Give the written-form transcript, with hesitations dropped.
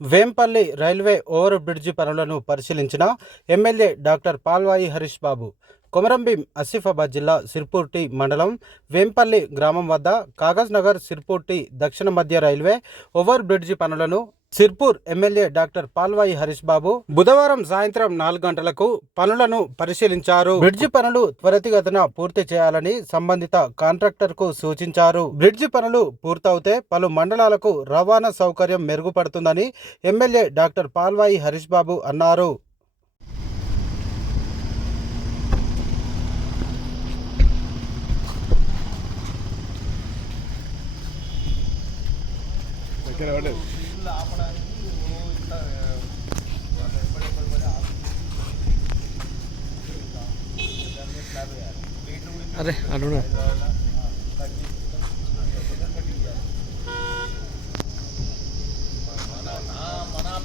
Vempalli railway over bridge పనులను పరిశీలించిన MLA doctor Palvai Harish బాబు. కొమరంభీం ఆసిఫాబాద్ జిల్లా సిర్పూర్టి మండలం వేంపల్లి గ్రామం వద్ద కాగజ్ నగర్ సిర్పూర్టి దక్షిణ మధ్య రైల్వే ఓవర్ బ్రిడ్జి పనులను సిర్పూర్ ఎమ్మెల్యే డాక్టర్ పాల్వాయి హరీష్ బాబు బుధవారం సాయంత్రం 4 గంటలకు పనులను పరిశీలించారు. బ్రిడ్జి పనులు త్వరితగతిన పూర్తి చేయాలని సంబంధిత కాంట్రాక్టర్కు సూచించారు. బ్రిడ్జి పనులు పూర్తవుతే పలు మండలాలకు రవాణా సౌకర్యం మెరుగుపడుతుందని ఎమ్మెల్యే డాక్టర్ పాల్వాయి హరీష్ బాబు అన్నారు. अरे अरुण मना